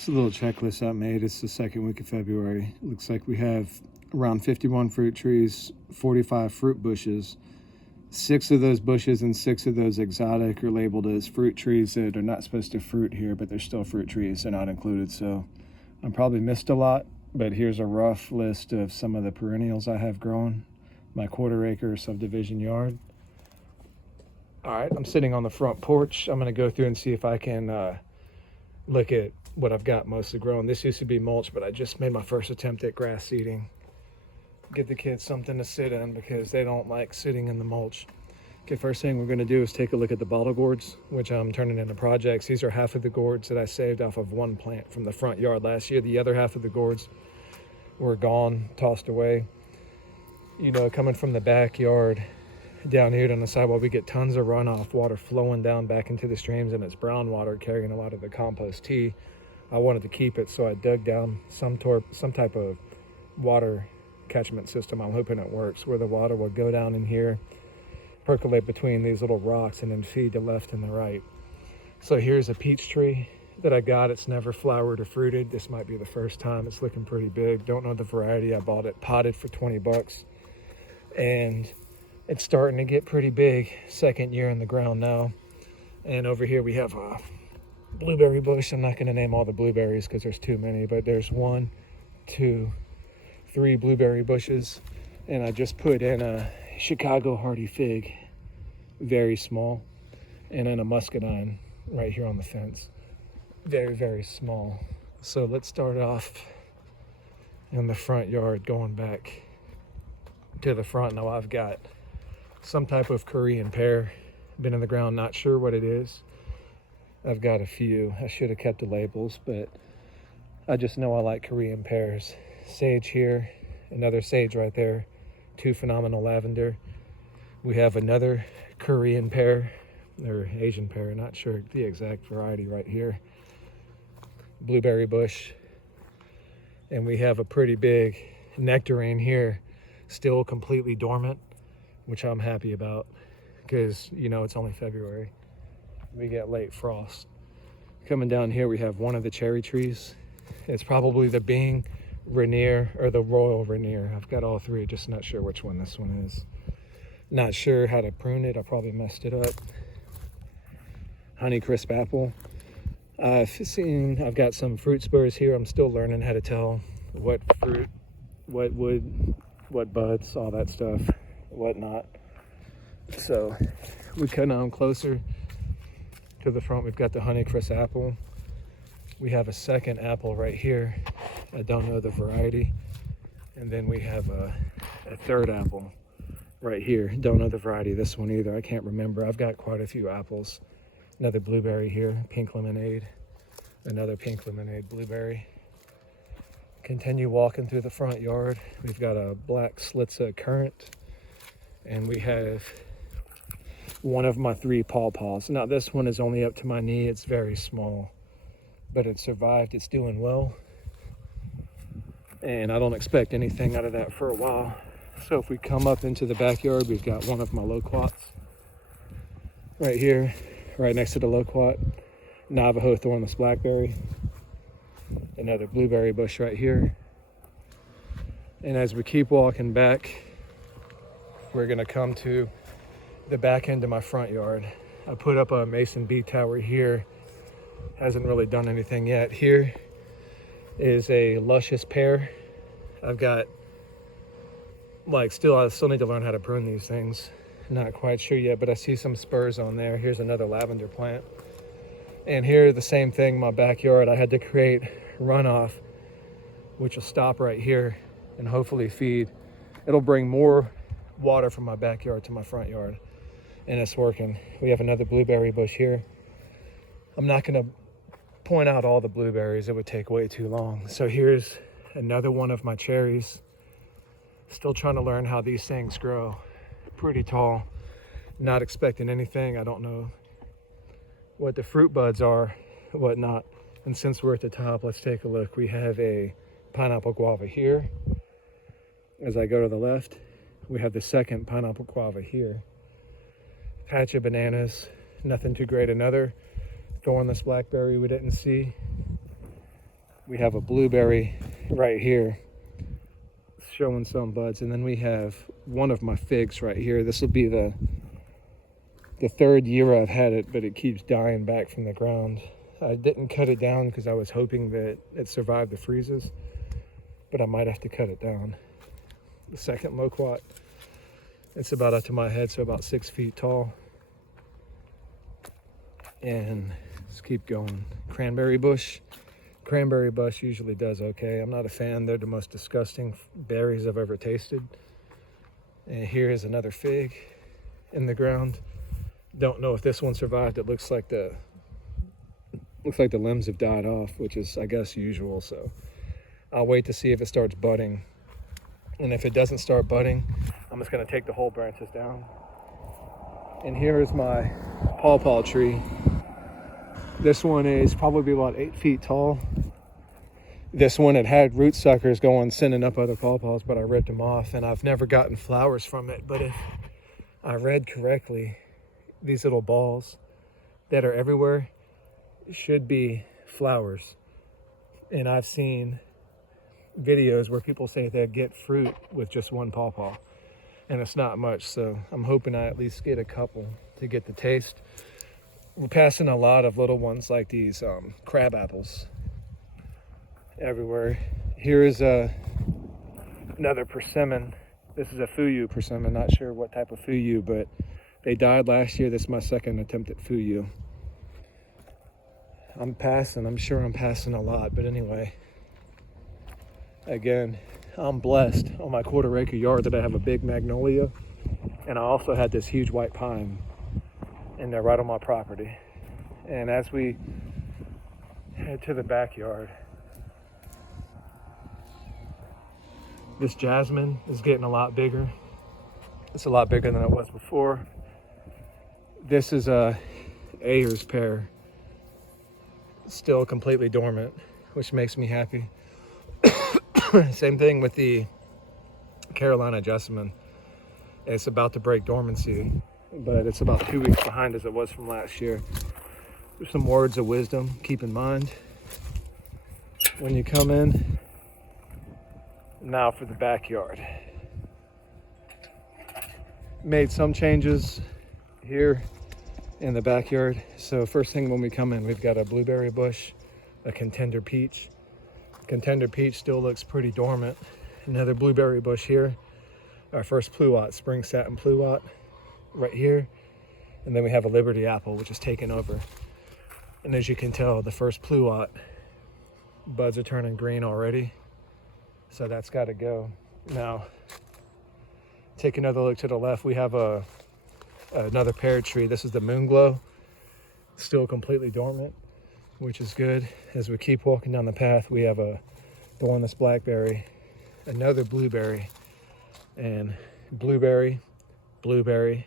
It's a little checklist I made. It's the second week of February. It looks like we have around 51 fruit trees, 45 fruit bushes. 6 of those bushes and 6 of those exotic are labeled as fruit trees that are not supposed to fruit here, but they're still fruit trees. They're not included. So I probably missed a lot, but here's a rough list of some of the perennials I have growing. My quarter-acre subdivision yard. All right, I'm sitting on the front porch. I'm going to go through and see if I can look at what I've got mostly grown. This used to be mulch, but I just made my first attempt at grass seeding. Get the kids something to sit in because they don't like sitting in the mulch. Okay, first thing we're going to do is take a look at the bottle gourds, which I'm turning into projects. These are half of the gourds that I saved off of one plant from the front yard last year. The other half of the gourds were gone, tossed away. You know, coming from the backyard down here on the sidewalk, we get tons of runoff water flowing down back into the streams, and it's brown water carrying a lot of the compost tea. I wanted to keep it, so I dug down some type of water catchment system. I'm hoping it works, where the water will go down in here, percolate between these little rocks, and then feed the left and the right. So here's a peach tree that I got. It's never flowered or fruited. This might be the first time. It's looking pretty big. Don't know the variety. I bought it potted for 20 bucks, and it's starting to get pretty big. Second year in the ground now. And over here we have a blueberry bush. I'm not going to name all the blueberries because there's too many, but there's 1, 2, 3 blueberry bushes. And I just put in a Chicago hardy fig, very small, and then a muscadine right here on the fence, very, very small. So let's start off in the front yard, going back to the front. Now I've got some type of Korean pear, been in the ground, not sure what it is. I've got a few. I should have kept the labels, but I just know I like Korean pears. Sage here, another sage right there, 2 phenomenal lavender. We have another Korean pear, or Asian pear, not sure the exact variety right here. Blueberry bush. And we have a pretty big nectarine here, still completely dormant, which I'm happy about because, you know, it's only February. We get late frost. Coming down here, we have one of the cherry trees. It's probably the Bing Rainier or the Royal Rainier. I've got all 3, just not sure which one this one is. Not sure how to prune it. I probably messed it up. Honeycrisp apple. I've got some fruit spurs here. I'm still learning how to tell what fruit, what wood, what buds, all that stuff, whatnot. So we come on closer to the front. We've got the Honeycrisp apple. We have a second apple right here. I don't know the variety. And then we have a third apple right here. Don't know the variety of this one either. I can't remember. I've got quite a few apples. Another blueberry here, pink lemonade. Another pink lemonade blueberry. Continue walking through the front yard. We've got a black Slitza currant. And we have one of my 3 pawpaws. Now this one is only up to my knee. It's very small, but it survived. It's doing well. And I don't expect anything out of that for a while. So if we come up into the backyard, we've got one of my loquats right here, right next to the loquat. Navajo thornless blackberry. Another blueberry bush right here. And as we keep walking back, we're gonna come to the back end of my front yard. I put up a mason bead tower here. Hasn't really done anything yet. Here is a luscious pear. I've got I still need to learn how to prune these things. Not quite sure yet, but I see some spurs on there. Here's another lavender plant. And here, the same thing, my backyard. I had to create runoff, which will stop right here and hopefully feed. It'll bring more water from my backyard to my front yard, and it's working. We have another blueberry bush here. I'm not gonna point out all the blueberries. It would take way too long. So here's another one of my cherries. Still trying to learn how these things grow. Pretty tall. Not expecting anything. I don't know what the fruit buds are, whatnot. And since we're at the top, let's take a look. We have a pineapple guava here. As I go to the left, we have the second pineapple guava here. Patch of bananas, nothing too great. Another thornless blackberry we didn't see. We have a blueberry right here showing some buds, and then we have one of my figs right here. This will be the third year I've had it, but it keeps dying back from the ground. I didn't cut it down because I was hoping that it survived the freezes, but I might have to cut it down. The second loquat, it's about up to my head, so about 6 feet tall. And let's keep going. Cranberry bush. Cranberry bush usually does okay. I'm not a fan. They're the most disgusting berries I've ever tasted. And here is another fig in the ground. Don't know if this one survived. It looks like the limbs have died off, which is, I guess, usual. So I'll wait to see if it starts budding. And if it doesn't start budding, I'm just going to take the whole branches down. And here is my pawpaw tree. This one is probably about 8 feet tall. This one had root suckers going, sending up other pawpaws, but I ripped them off, and I've never gotten flowers from it. But if I read correctly, these little balls that are everywhere should be flowers. And I've seen videos where people say they get fruit with just one pawpaw, and it's not much. So I'm hoping I at least get a couple to get the taste. We're passing a lot of little ones like these crab apples everywhere. Here is another persimmon. This is a fuyu persimmon. Not sure what type of fuyu, but they died last year. This is my second attempt at fuyu. I'm passing. I'm sure I'm passing a lot, but anyway. Again, I'm blessed on my quarter-acre yard that I have a big magnolia, and I also had this huge white pine, and they're right on my property. And as we head to the backyard, this jasmine is getting a lot bigger. It's a lot bigger than it was before. This is a Ayer's pear, still completely dormant, which makes me happy. Same thing with the Carolina jessamine. It's about to break dormancy, but it's about 2 weeks behind as it was from last year. There's some words of wisdom. Keep in mind when you come in. Now for the backyard. Made some changes here in the backyard. So first thing when we come in, we've got a blueberry bush, a contender peach. Contender peach still looks pretty dormant. Another blueberry bush here. Our first pluot, spring satin pluot, right here. And then we have a Liberty apple, which is taken over. And as you can tell, the first pluot, buds are turning green already. So that's got to go. Now, take another look to the left. We have another pear tree. This is the Moonglow, still completely dormant, which is good. As we keep walking down the path, we have a thornless blackberry, another blueberry, and blueberry, blueberry,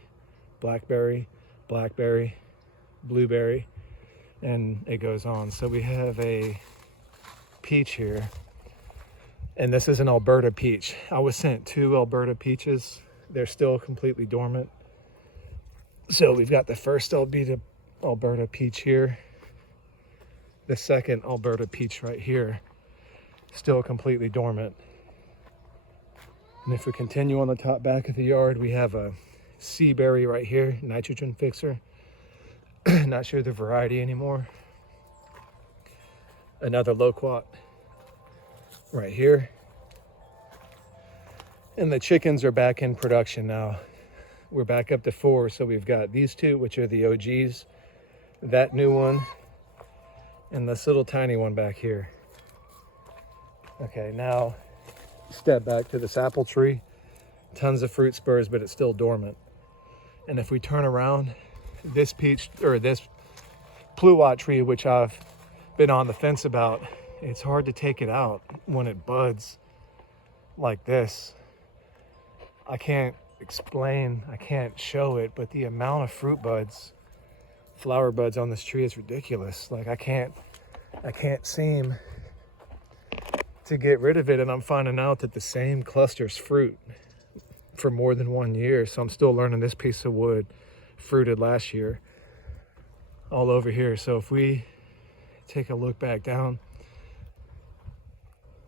blackberry, blackberry, blueberry, and it goes on. So we have a peach here, and this is an Alberta peach. I was sent 2 Alberta peaches. They're still completely dormant. So we've got the first Alberta peach here, the second Alberta peach right here, still completely dormant. And if we continue on the top back of the yard, we have a sea berry right here, nitrogen fixer. Not sure the variety anymore. Another loquat right here. And the chickens are back in production now. We're back up to 4, so we've got these 2, which are the OGs, that new one, and this little tiny one back here. Okay, now step back to this apple tree. Tons of fruit spurs, but it's still dormant. And if we turn around, this peach, or this pluot tree, which I've been on the fence about, it's hard to take it out when it buds like this. I can't explain, I can't show it, but the amount of fruit buds, flower buds on this tree is ridiculous. Like I can't seem to get rid of it, and I'm finding out that the same clusters fruit for more than 1 year. So I'm still learning this piece of wood fruited last year all over here. So if we take a look back down,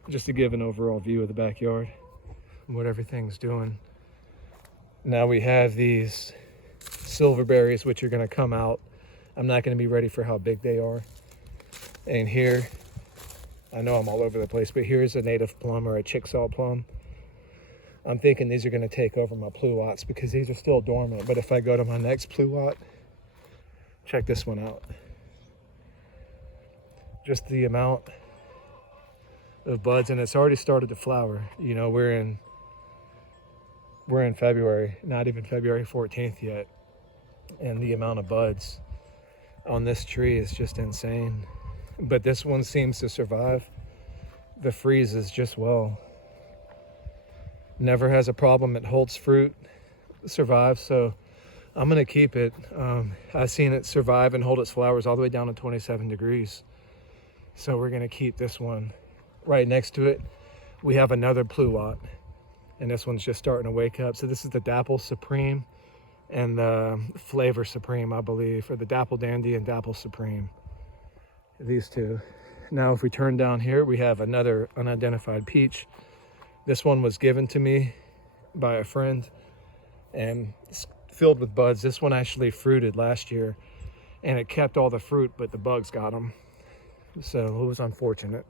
just to give an overall view of the backyard, what everything's doing. Now we have these silverberries, which are going to come out. I'm not going to be ready for how big they are. And here, I know I'm all over the place, but here's a native plum or a Chickasaw plum. I'm thinking these are going to take over my pluots because these are still dormant. But if I go to my next pluot, check this one out. Just the amount of buds, and it's already started to flower. You know, we're in February, not even February 14th yet. And the amount of buds on this tree is just insane. But this one seems to survive the freezes just well. Never has a problem. It holds fruit, survives. So I'm going to keep it. I've seen it survive and hold its flowers all the way down to 27 degrees. So we're going to keep this one. Right next to it, we have another pluot. And this one's just starting to wake up. So this is the Dapple Supreme and the Flavor Supreme, I believe, or the Dapple Dandy and Dapple Supreme. These two. Now if we turn down here, we have another unidentified peach. This one was given to me by a friend and it's filled with buds. This one actually fruited last year and it kept all the fruit, but the bugs got them. So it was unfortunate.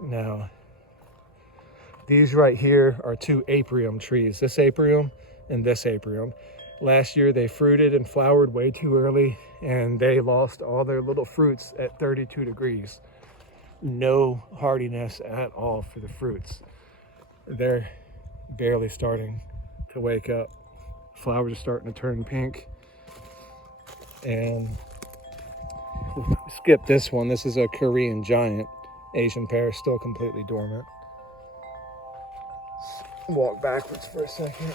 Now, these right here are two apium trees. This apium and this apium. Last year they fruited and flowered way too early and they lost all their little fruits at 32 degrees. No hardiness at all for the fruits. They're barely starting to wake up. Flowers are starting to turn pink. And skip this one. This is a Korean giant Asian pear, still completely dormant. Walk backwards for a second.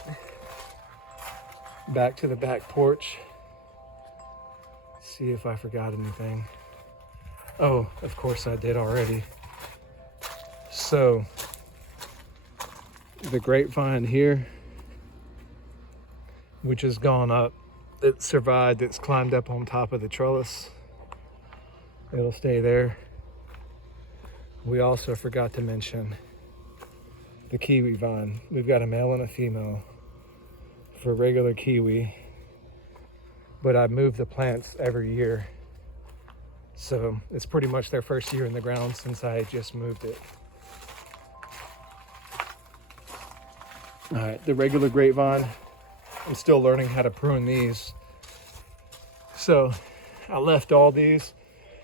Back to the back porch. See if I forgot anything. Oh, of course I did already. So, the grapevine here, which has gone up, it survived, it's climbed up on top of the trellis. It'll stay there. We also forgot to mention the kiwi vine. We've got a male and a female for regular kiwi, but I move the plants every year. So it's pretty much their first year in the ground since I just moved it. All right, the regular grapevine, I'm still learning how to prune these. So I left all these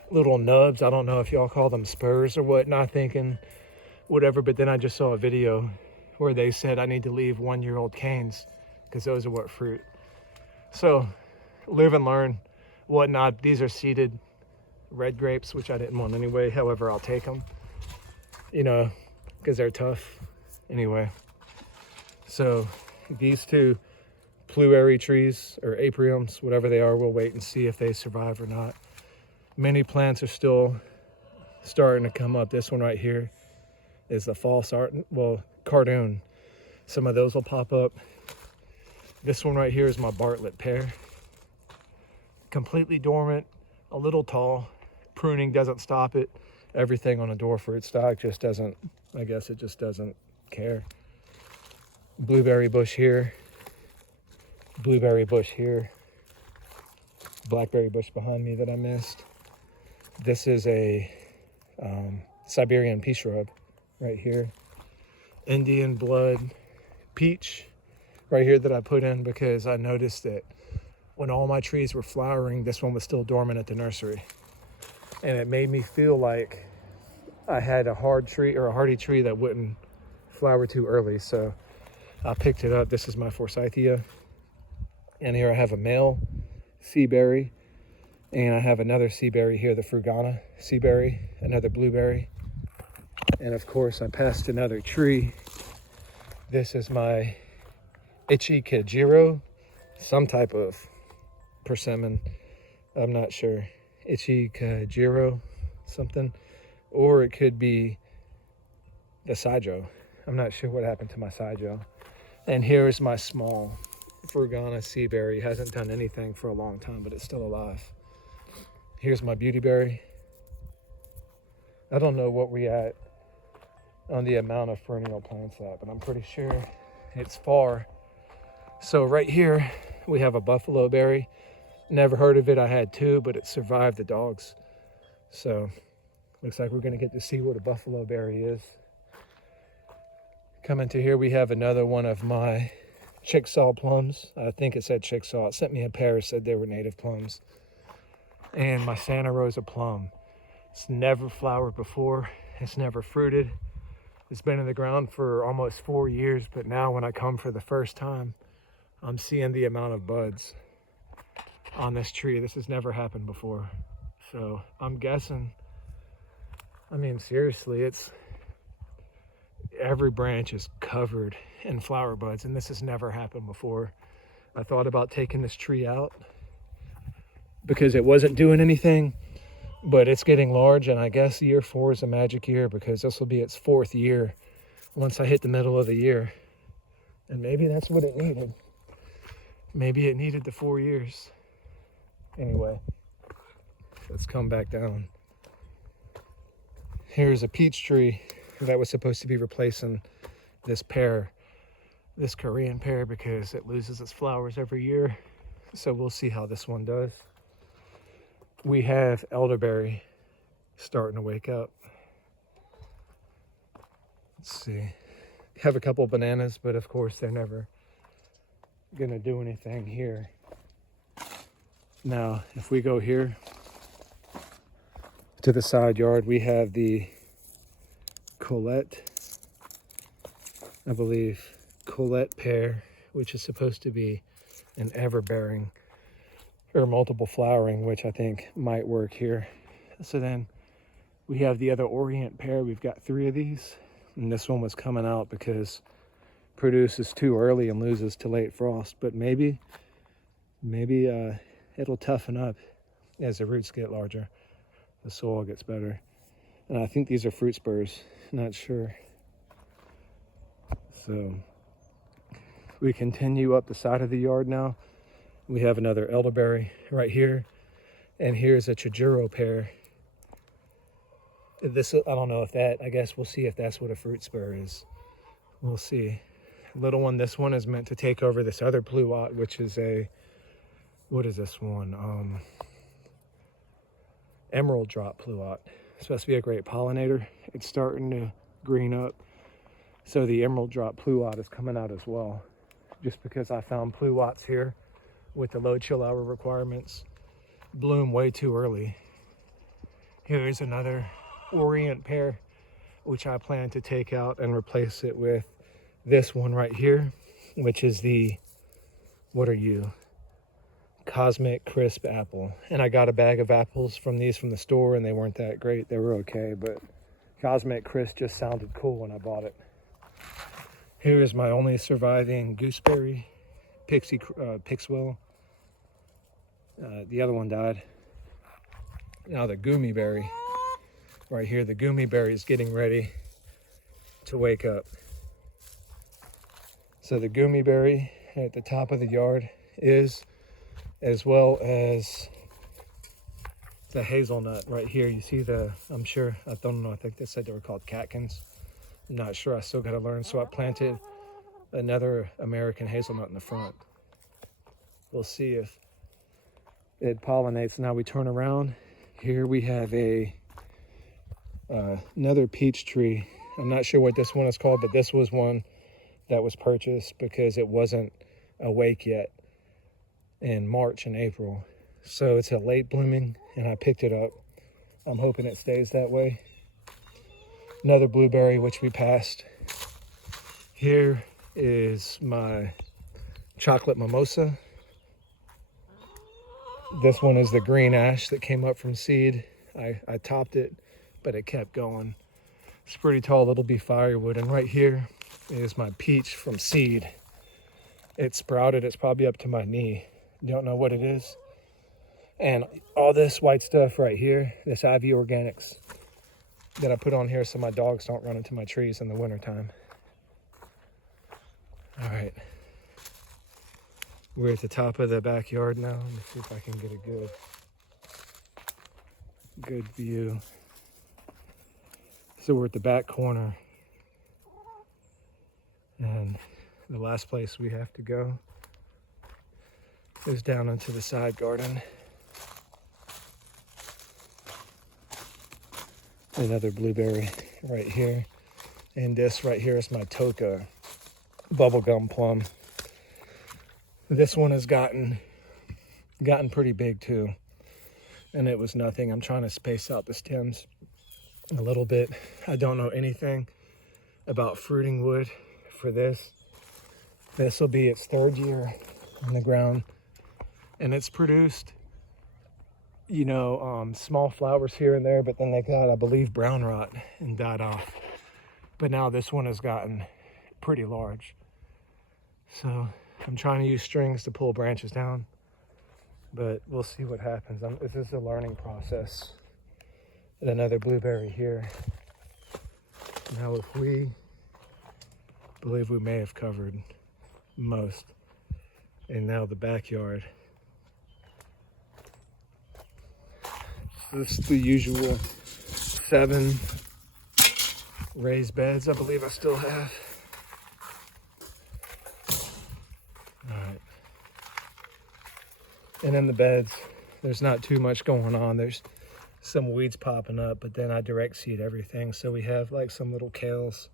little nubs. I don't know if y'all call them spurs or what, not thinking whatever, but then I just saw a video where they said I need to leave 1-year-old canes because those are what fruit. So live and learn, whatnot. These are seeded red grapes, which I didn't want anyway. However, I'll take them, you know, because they're tough anyway. So these two pluary trees or apiums, whatever they are, we'll wait and see if they survive or not. Many plants are still starting to come up. This one right here is the false art, well, cardoon. Some of those will pop up. This one right here is my Bartlett pear. Completely dormant, a little tall. Pruning doesn't stop it. Everything on a door fruit stock just doesn't, I guess it just doesn't care. Blueberry bush here. Blueberry bush here. Blackberry bush behind me that I missed. This is a Siberian pea shrub right here. Indian blood peach right here that I put in because I noticed that when all my trees were flowering, this one was still dormant at the nursery. And it made me feel like I had a hard tree or a hardy tree that wouldn't flower too early. So I picked it up. This is my Forsythia. And here I have a male sea berry. And I have another sea berry here, the Frugana sea berry, another blueberry. And of course I passed another tree. This is my Ichikajiro, some type of persimmon. I'm not sure. Ichikajiro something, or it could be the Saijo. I'm not sure what happened to my Saijo. And here's my small Frugana sea berry. Hasn't done anything for a long time, but it's still alive. Here's my beautyberry. I don't know what we at on the amount of perennial plants at, but I'm pretty sure it's far. So right here, we have a buffalo berry. Never heard of it. I had two, but it survived the dogs. So looks like we're gonna get to see what a buffalo berry is. Coming to here, we have another one of my Chickasaw plums. I think it said Chickasaw. It sent me a pair, said they were native plums. And my Santa Rosa plum. It's never flowered before. It's never fruited. It's been in the ground for almost 4 years, but now when I come for the first time, I'm seeing the amount of buds on this tree. This has never happened before. So I'm guessing, I mean, seriously, it's every branch is covered in flower buds, and this has never happened before. I thought about taking this tree out because it wasn't doing anything, but it's getting large, and I guess year 4 is a magic year because this will be its 4th year once I hit the middle of the year. And maybe that's what it needed. Maybe it needed the 4 years. Anyway, let's come back down. Here's a peach tree that was supposed to be replacing this pear, this Korean pear, because it loses its flowers every year. So we'll see how this one does. We have elderberry starting to wake up. Let's see. Have a couple bananas, but of course they're never gonna do anything here. Now, if we go here to the side yard, we have the Colette, I believe, Colette pear, which is supposed to be an ever-bearing or multiple flowering, which I think might work here. So then we have the other Orient pear. We've got 3 of these, and this one was coming out because produces too early and loses to late frost. But maybe it'll toughen up as the roots get larger, the soil gets better. And I think these are fruit spurs, not sure. So we continue up the side of the yard now. We have another elderberry right here, and here's a Chijuro pear. This, I don't know if that, I guess we'll see if that's what a fruit spur is. We'll see. Little one, this one is meant to take over this other pluot, which is a, what is this one? Emerald drop pluot. It's supposed to be a great pollinator. It's starting to green up. So the emerald drop pluot is coming out as well. Just because I found pluots here with the low chill hour requirements bloom way too early. Here's another Orient pear, which I plan to take out and replace it with this one right here, which is the, what are you? Cosmic Crisp apple. And I got a bag of apples from these from the store, and they weren't that great. They were okay, but Cosmic Crisp just sounded cool when I bought it. Here is my only surviving gooseberry, Pixwell. The other one died. Now the gummy berry, right here, the gummy berry is getting ready to wake up. So the gummy berry at the top of the yard is, as well as the hazelnut right here. You see the, I'm sure, I don't know, I think they said they were called catkins. I'm not sure, I still gotta learn. So I planted another American hazelnut in the front. We'll see if it pollinates. Now we turn around. Here we have a another peach tree. I'm not sure what this one is called, but this was one that was purchased because it wasn't awake yet in March and April. So it's a late blooming, and I picked it up. I'm hoping it stays that way. Another blueberry, which we passed. Here is my chocolate mimosa. This one is the green ash that came up from seed. I topped it, but it kept going. It's pretty tall. It'll be firewood. And right here is my peach from seed. It sprouted. It's probably up to my knee. Don't know what it is. And all this white stuff right here, this IV Organics that I put on here so my dogs don't run into my trees in the wintertime. All right. We're at the top of the backyard now. Let me see if I can get a good view. So we're at the back corner And the last place we have to go is down into the side garden. Another blueberry right here. And this right here is my Toka bubblegum plum. This one has gotten pretty big too. And it was nothing. I'm trying to space out the stems a little bit. I don't know anything about fruiting wood for this. This will be its 3rd year in the ground. And it's produced, you know, small flowers here and there, but then they got, I believe, brown rot and died off. But now this one has gotten pretty large. So I'm trying to use strings to pull branches down, but we'll see what happens. This is a learning process. And another blueberry here. Now, if we believe we may have covered most, and now the backyard. This is the usual 7 raised beds I believe I still have. All right. And in the beds, there's not too much going on. There's some weeds popping up, but then I direct seed everything. So we have like some little kales.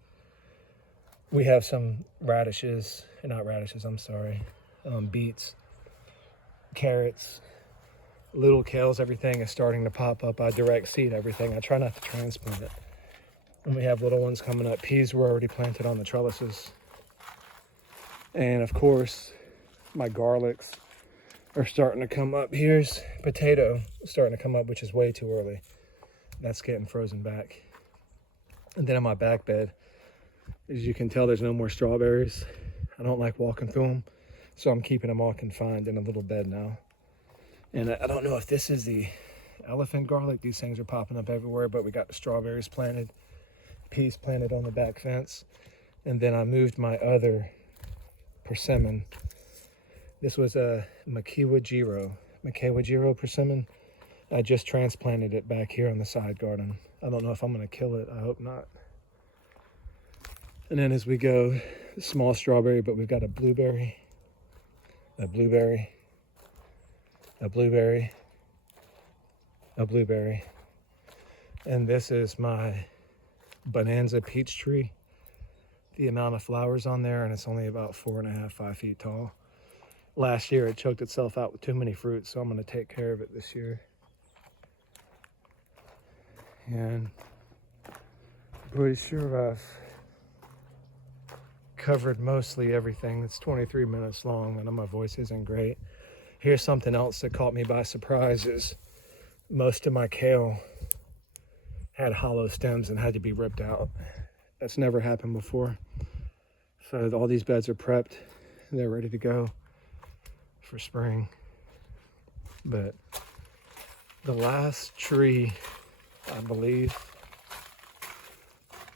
We have some radishes, not radishes, I'm sorry, beets, carrots, little kales. Everything is starting to pop up. I direct seed everything. I try not to transplant it. And we have little ones coming up. Peas were already planted on the trellises. And of course, my garlics are starting to come up. Here's potato starting to come up, which is way too early. That's getting frozen back. And then on my back bed, as you can tell, there's no more strawberries. I don't like walking through them, so I'm keeping them all confined in a little bed now. And I don't know if this is the elephant garlic. These things are popping up everywhere, but we got the strawberries planted, peas planted on the back fence. And then I moved my other persimmon. This was a Makiwa Jiro persimmon. I just transplanted it back here on the side garden. I don't know if I'm gonna kill it. I hope not. And then as we go, small strawberry, but we've got a blueberry, a blueberry, a blueberry, a blueberry. And this is my Bonanza peach tree. The amount of flowers on there, and it's only about 4.5, 5 feet tall. Last year it choked itself out with too many fruits, so I'm going to take care of it this year. And I'm pretty sure I've covered mostly everything. It's 23 minutes long. I know my voice isn't great. Here's something else that caught me by surprise is most of my kale had hollow stems and had to be ripped out. That's never happened before. So all these beds are prepped. They're ready to go for spring. But the last tree, I believe,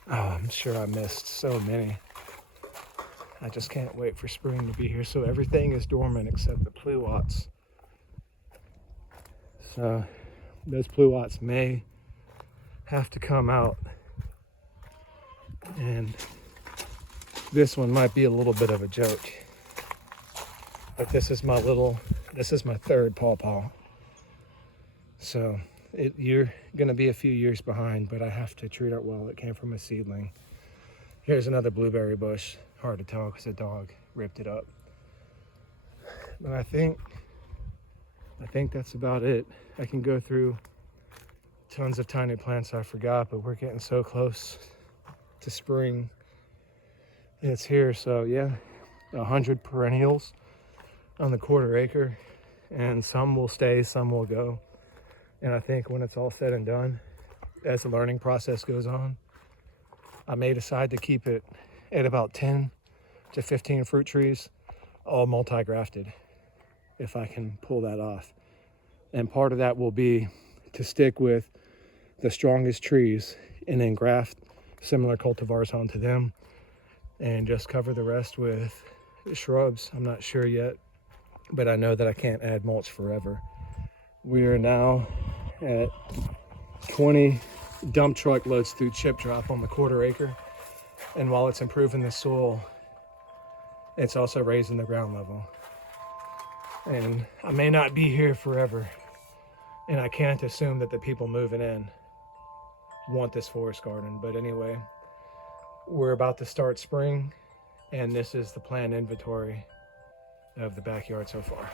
oh, I'm sure I missed so many. I just can't wait for spring to be here. So everything is dormant except the pluots. So those pluots may have to come out. And this one might be a little bit of a joke. But this is my 3rd pawpaw. So you're gonna be a few years behind, but I have to treat it well. It came from a seedling. Here's another blueberry bush. Hard to tell because a dog ripped it up. But I think that's about it. I can go through tons of tiny plants I forgot, but we're getting so close to spring. It's here, so yeah, 100 perennials on the 1/4 acre, and some will stay, some will go. And I think when it's all said and done, as the learning process goes on, I may decide to keep it at about 10 to 15 fruit trees, all multi-grafted, if I can pull that off. And part of that will be to stick with the strongest trees and then graft similar cultivars onto them and just cover the rest with shrubs. I'm not sure yet, but I know that I can't add mulch forever. We are now at 20 dump truck loads through chip drop on the 1/4 acre. And while it's improving the soil, it's also raising the ground level. And I may not be here forever, and I can't assume that the people moving in want this forest garden. But anyway, we're about to start spring, and this is the planned inventory of the backyard so far.